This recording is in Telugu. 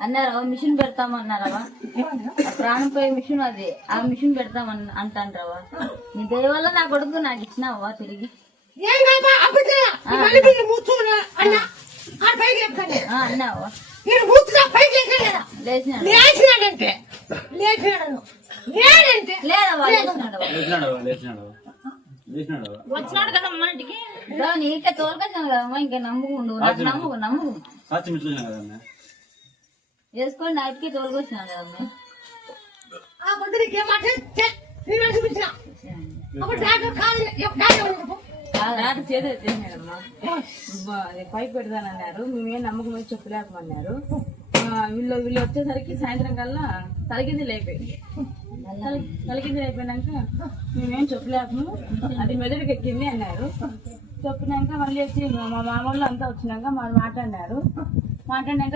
అన్నారవా మిషన్ పెడతామన్నారవా ప్రాణం పోయే మిషన్ అది ఆ మిషన్ పెడతామని అంటాండ్రవా నీ దయ వల్ల నా కొడుకు నాకు ఇచ్చినావా తిరిగి అన్నావా వచ్చినాడు కదమ్మా ఇంటికి నీకే తోలుకొచ్చాను కదమ్మా ఇంకా నమ్ముకుండు నాకు నమ్ముకు వేసుకొని నైట్కి తోలుకొచ్చినాను కదమ్మా చేసేదమ్మా పైకి పెడతానన్నారు మేమేం నమ్మకం వచ్చి చెప్పలేకమన్నారు వీళ్ళు వచ్చేసరికి సాయంత్రం కల్లా తలకిందులు అయిపోయింది అయిపోయినాక మేమేం చెప్పలేకము అది మెదడుకి ఎక్కింది అన్నారు చెప్పినాక మళ్ళీ వచ్చి మా మామూలు అంతా వచ్చినాక మాట్లాడినారు